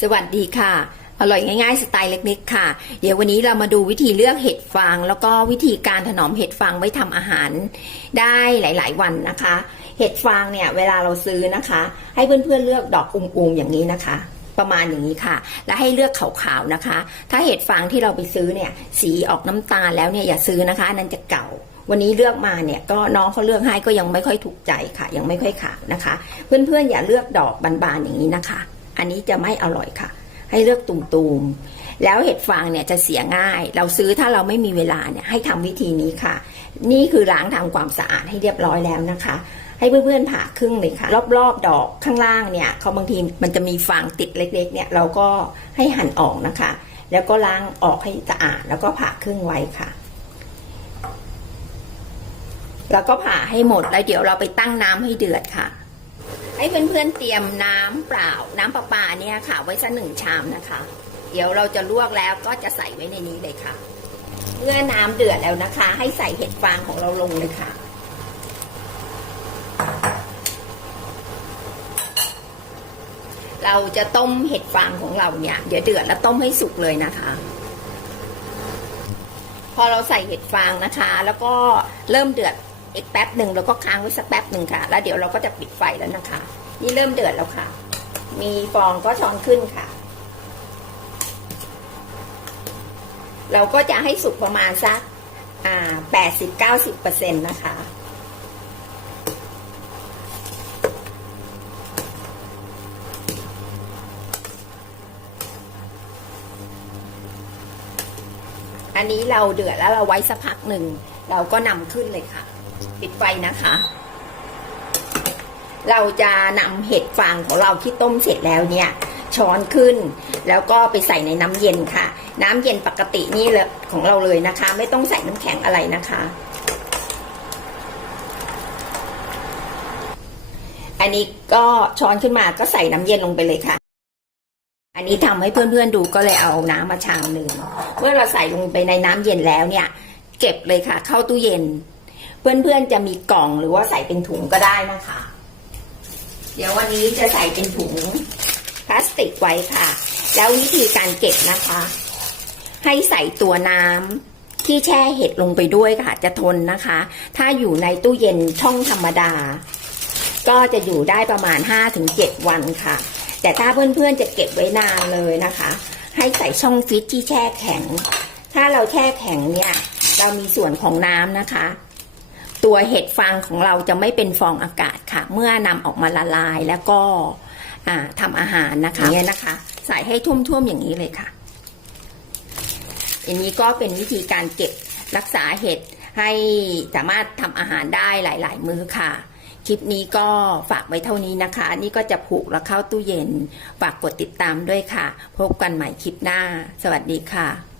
สวัสดีค่ะ อร่อยง่ายๆ สไตล์เล็กๆค่ะ เดี๋ยววันนี้เรามาดูวิธีเลือกเห็ดฟาง แล้วก็วิธีการถนอมเห็ดฟางไว้ทำอาหารได้หลาย ๆ วันนะคะ เห็ดฟางเนี่ยเวลาเราซื้อนะคะ ให้เพื่อนๆเลือกดอกอุ้มๆอย่างนี้นะคะประมาณอย่างนี้ค่ะ และให้เลือกขาวๆนะคะ ถ้าเห็ดฟางที่เราไปซื้อเนี่ย สีออกน้ำตาลแล้วเนี่ยอย่าซื้อนะคะนนั้นจะเก่า วันนี้เลือกมาเนี่ยก็น้องเขาเลือกให้ก็ยังไม่ค่อยถูกใจค่ะ ยังไม่ค่อยขาวนะคะ เพื่อนๆอย่าเลือกดอกบานๆอย่างนี้นะคะ อันนี้จะไม่อร่อยค่ะ ให้เลือกตุ่มๆ แล้วเห็ดฟางเนี่ยจะเสียง่าย เราซื้อถ้าเราไม่มีเวลาเนี่ยให้ทำวิธีนี้ค่ะ นี่คือล้างทำความสะอาดให้เรียบร้อยแล้วนะคะ ให้เพื่อนๆผ่าครึ่งเลยค่ะ รอบๆดอกข้างล่างเนี่ยเขาบางทีมันจะมีฟางติดเล็ก ๆ เนี่ยเราก็ให้หั่นออกนะคะ แล้วก็ล้างออกให้สะอาดแล้วก็ผ่าครึ่งไว้ค่ะแล้วก็ผ่าให้หมดแล้วเดี๋ยวเราไปตั้งน้ำให้เดือดค่ะ ให้เพื่อนๆเตรียมน้ำเปล่า น้ำประปาเนี่ยค่ะ ไว้สักหนึ่งชามนะคะ เดี๋ยวเราจะลวกแล้วก็จะใส่ไว้ในนี้เลยค่ะ เมื่อน้ำเดือดแล้วนะคะ ให้ใส่เห็ดฟางของเราลงเลยค่ะเราจะต้มเห็ดฟางของเราเนี่ยเดี๋ยวเดือดแล้วต้มให้สุกเลยนะคะ พอเราใส่เห็ดฟางนะคะ แล้วก็เริ่มเดือด อีกแป๊บหนึ่งแล้วก็ค้างไว้สักแป๊บหนึ่งค่ะ แล้วเดี๋ยวเราก็จะปิดไฟแล้วนะคะ นี่เริ่มเดือดแล้วค่ะ มีฟองก็ช้อนขึ้นค่ะ เราก็จะให้สุกประมาณสักอ่าแปดสิบเก้าสิบเปอร์เซ็นต์นะคะ อันนี้เราเดือดแล้วเราไว้สักพักหนึ่ง เราก็นำขึ้นเลยค่ะ ปิดไฟนะคะ เราจะนำเห็ดฟางของเราที่ต้มเสร็จแล้วเนี่ย ช้อนขึ้น แล้วก็ไปใส่ในน้ำเย็นค่ะ น้ำเย็นปกตินี่เลยของเราเลยนะคะ ไม่ต้องใส่น้ำแข็งอะไรนะคะ อันนี้ก็ช้อนขึ้นมาก็ใส่น้ำเย็นลงไปเลยค่ะอันนี้ทำให้เพื่อนๆดูก็เลยเอาน้ำมาชามหนึ่ง เมื่อเราใส่ลงไปในน้ำเย็นแล้วเนี่ย เก็บเลยค่ะ เข้าตู้เย็น เพื่อนๆจะมีกล่องหรือว่าใส่เป็นถุงก็ได้นะคะ เดี๋ยววันนี้จะใส่เป็นถุงพลาสติกไว้ค่ะ แล้ววิธีการเก็บนะคะ ให้ใส่ตัวน้ำที่แช่เห็ดลงไปด้วยค่ะ จะทนนะคะ ถ้าอยู่ในตู้เย็นช่องธรรมดา ก็จะอยู่ได้ประมาณ 5-7 วันค่ะ แต่ถ้าเพื่อนๆจะเก็บไว้นานเลยนะคะ ให้ใส่ช่องฟิตที่แช่แข็ง ถ้าเราแช่แข็งเนี่ย เรามีส่วนของน้ำนะคะ ตัวเห็ดฟางของเราจะไม่เป็นฟองอากาศค่ะ เมื่อนำออกมาละลายแล้วก็อ่าทำอาหารนะคะเนี่ยนะคะ ใส่ให้ท่วมๆอย่างนี้เลยค่ะ อันนี้ก็เป็นวิธีการเก็บรักษาเห็ดให้สามารถทำอาหารได้หลาย ๆ มื้อค่ะ คลิปนี้ก็ฝากไว้เท่านี้นะคะ นี่ก็จะผูกแล้วเข้าตู้เย็น ฝากกดติดตามด้วยค่ะ พบกันใหม่คลิปหน้า สวัสดีค่ะ